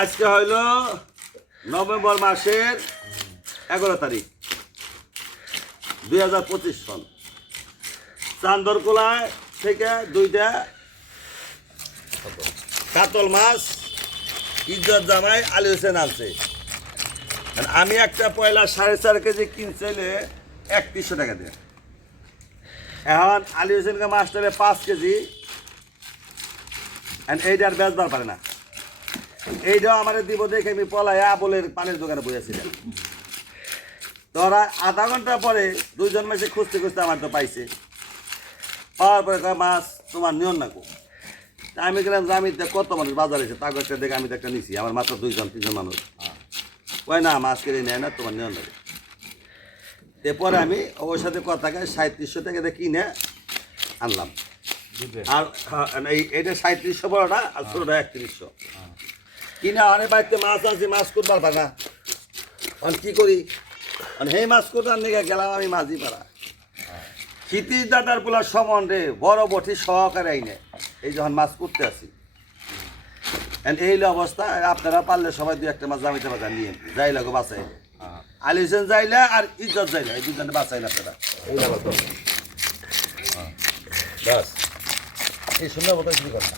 আজকে হইল নভেম্বর মাসের এগারো তারিখ, দুই হাজার পঁচিশ সন চান্দরকোলায় থেকে দুইটা কাতল মাছ ইজ্জত জামাই আলী হোসেন আনছে। আর আমি একটা পয়লা সাড়ে চার কেজি কিনছিলে একত্রিশশো টাকা দিয়ে। এখন আলী হোসেনকে মাছ নেবে পাঁচ কেজি, and এইটা আর বেচবার পারে না। এইটাও আমার দিব দেখে আমি পলাইয়া বলের পানির দোকানে বসেছিলাম। তোরা আধা ঘণ্টা পরে দুইজন মেসে খুঁজতে খুঁজতে আমার তো পাইছে। পাওয়ার পরে মাছ তোমার নিয়ন না আমি গেলাম যে আমি কত মানুষ বাজার এসে তাগরটা দেখে আমি তো একটা নিছি। আমার মাত্র দুইজন তিনজন মানুষ। কয় না মাছ কিনে নেয় না তোমার নিয়ন লাগে এরপরে আমি ওর সাথে কথাকে সাঁত্রিশশো টাকা কিনে আনলাম। আর হ্যাঁ, এই এটা সাঁত্রিশশো বড়টা আর ছোটোটা একত্রিশশো। কিনে অনেক বাড়িতে মাছ আছে মাছ করবার পারে না এখন কি করি? এখন সেই মাছ করবার নিয়ে গেলাম আমি মাঝি পাড়া। ক্ষিতিশ দাদার পোলা সম্বন্ধে বড় বটি সহকারে আইনে। এই যখন মাছ করতে আসি And এই হলো অবস্থা আপনারা পারলে সবাই দু একটা মাছ জামিতে বাজার নিয়ে যাই লাগো বাসাই আলি হোসেন যাইলে আর ইজ্জত যাইলে এই দুজনে না আপনারা। এই লাগো তো। বাস। এই সুন্দর মতো শুরু করেন